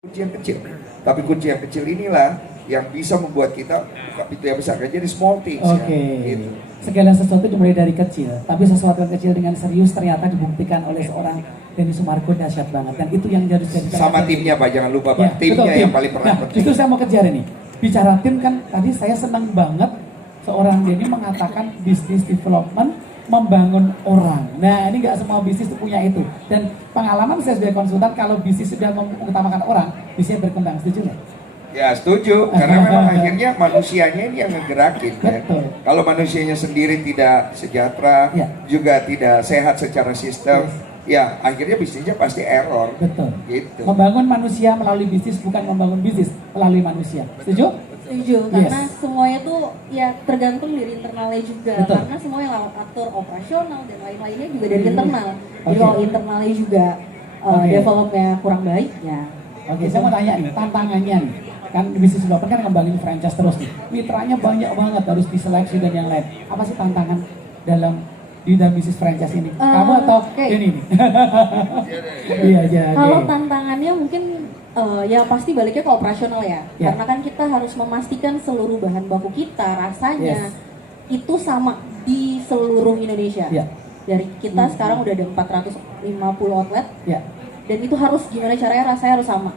Kunci yang kecil, tapi kunci yang kecil inilah yang bisa membuat kita buka pintu yang besar. Jadi small things. Oke. Ya, gitu. Segala sesuatu dimulai dari kecil, tapi sesuatu yang kecil dengan serius ternyata dibuktikan oleh seorang Denny Sumargo dahsyat banget. Dan itu yang harus jadi sama timnya Pak, jangan lupa Pak, ya, timnya betul, yang paling penting. Justru saya mau kejar ini. Bicara tim kan tadi saya senang banget seorang Denny mengatakan business development membangun orang. Nah, ini nggak semua bisnis itu punya itu. Dan pengalaman saya sebagai konsultan, kalau bisnis sudah mengutamakan orang, bisnisnya berkembang. Setuju nggak? Ya setuju, karena memang akhirnya manusianya ini yang ngegerakin kan. Kalau manusianya sendiri tidak sejahtera, juga tidak sehat secara sistem, ya akhirnya bisnisnya pasti error. Betul. Gitu. Membangun manusia melalui bisnis bukan membangun bisnis melalui manusia. Setuju? Setuju, karena semuanya tuh ya tergantung dari internalnya juga. Betul. Karena semua yang atur operasional dan lain-lainnya juga dari internal. Jadi kalau internalnya juga developnya kurang baik ya. Oke, saya mau tanya nih, tantangannya nih. Kan bisnis development kan ngembangin franchise terus nih. Mitranya banyak banget, harus diseleksi dan yang lain. Apa sih tantangan dalam bisnis franchise ini? Kamu atau ini nih? Iya, jadi. Kalau tantangannya mungkin ya pasti baliknya ke operasional ya. Karena kan kita harus memastikan seluruh bahan baku kita rasanya itu sama di seluruh Indonesia. Dari kita sekarang udah ada 450 outlet. Dan itu harus gimana caranya rasanya harus sama.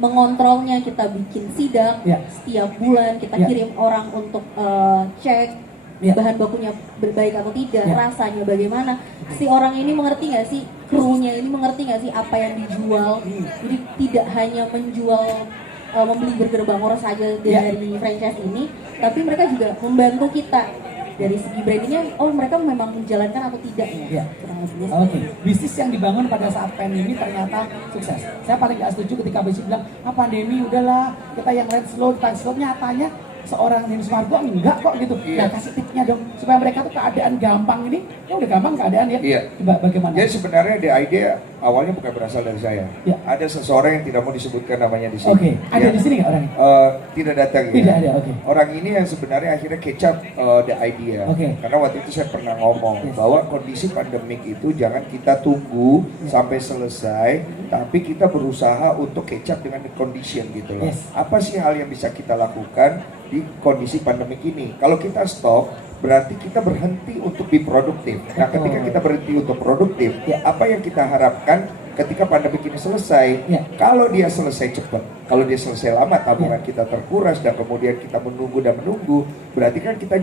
Mengontrolnya kita bikin sidak setiap bulan, kita kirim orang untuk cek bahan bakunya baik atau tidak, rasanya bagaimana. Si orang ini mengerti nggak sih, krunya ini mengerti nggak sih apa yang dijual. Jadi tidak hanya menjual membeli burger Bangor saja dari franchise ini, tapi mereka juga membantu kita dari segi brandingnya, mereka memang menjalankan atau tidak ya. Oke, bisnis yang dibangun pada saat pandemi ternyata sukses. Saya paling nggak setuju ketika bisnis bilang, pandemi udahlah, kita yang lain slow, kita slow. Nyatanya seorang Denny Sumargo enggak kok gitu. Nah, kasih tipsnya dong supaya mereka tuh keadaan gampang ini, ya udah gampang keadaan ya. Coba bagaimana? Jadi sebenarnya the idea awalnya bukan berasal dari saya. Ada seseorang yang tidak mau disebutkan namanya di sini. Oke, ada di sini nggak orangnya? Tidak datang ya. Tidak ada, oke. Orang ini yang sebenarnya akhirnya kecap the idea. Karena waktu itu saya pernah ngomong bahwa kondisi pandemik itu jangan kita tunggu sampai selesai, tapi kita berusaha untuk kecap dengan the condition gitu loh. Apa sih hal yang bisa kita lakukan di kondisi pandemik ini? Kalau kita stop, berarti kita berhenti untuk be produktif. Nah, ketika kita berhenti untuk produktif, apa yang kita harapkan ketika pandemik ini selesai? Kalau dia selesai cepat, kalau dia selesai lama, tabungan kita terkuras dan kemudian kita menunggu dan menunggu, berarti kan kita